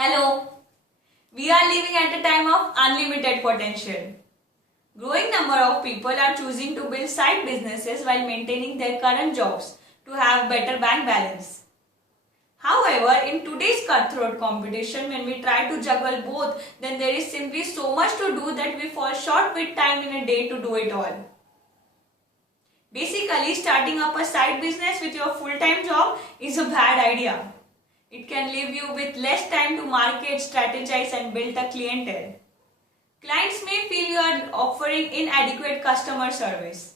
Hello, we are living at a time of unlimited potential. Growing number of people are choosing to build side businesses while maintaining their current jobs to have better bank balance. However, in today's cutthroat competition, when we try to juggle both, then there is simply so much to do that we fall short with time in a day to do it all. Basically, starting up a side business with your full-time job is a bad idea. It can leave you with less time to market, strategize and build a clientele. Clients may feel you are offering inadequate customer service.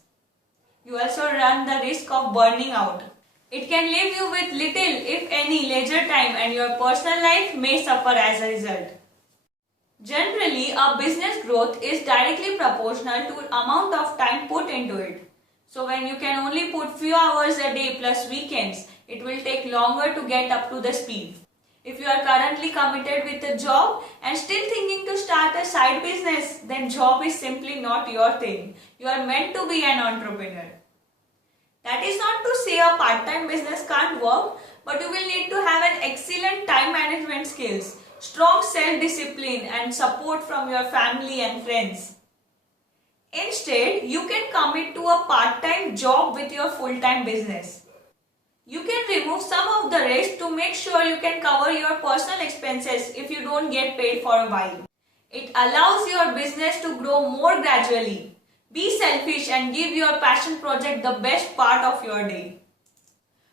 You also run the risk of burning out. It can leave you with little, if any, leisure time and your personal life may suffer as a result. Generally, a business growth is directly proportional to the amount of time put into it. So when you can only put few hours a day plus weekends, it will take longer to get up to the speed. If you are currently committed with a job and still thinking to start a side business, then job is simply not your thing. You are meant to be an entrepreneur. That is not to say a part-time business can't work, but you will need to have an excellent time management skills, strong self-discipline and support from your family and friends. Instead, you can commit to a part-time job with your full-time business. You can remove some of the risk to make sure you can cover your personal expenses if you don't get paid for a while. It allows your business to grow more gradually. Be selfish and give your passion project the best part of your day.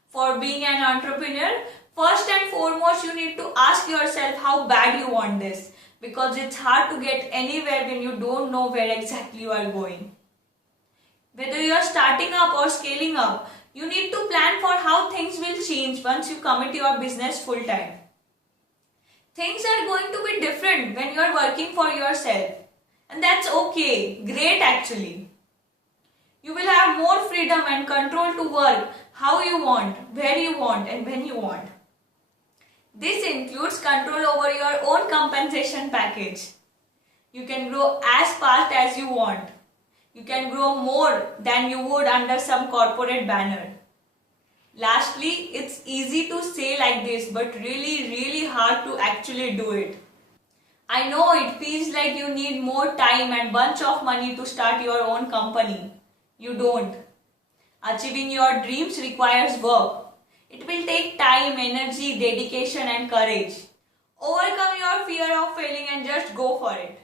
For being an entrepreneur, first and foremost you need to ask yourself how bad you want this, because it's hard to get anywhere when you don't know where exactly you are going. Whether you are starting up or scaling up, you need to plan for how things will change once you commit your business full time. Things are going to be different when you are working for yourself. And that's okay, great actually. You will have more freedom and control to work how you want, where you want and when you want. This includes control over your own compensation package. You can grow as fast as you want. You can grow more than you would under some corporate banner. Lastly, it's easy to say like this, but really hard to actually do it. I know it feels like you need more time and bunch of money to start your own company. You don't. Achieving your dreams requires work. It will take time, energy, dedication and courage. Overcome your fear of failing and just go for it.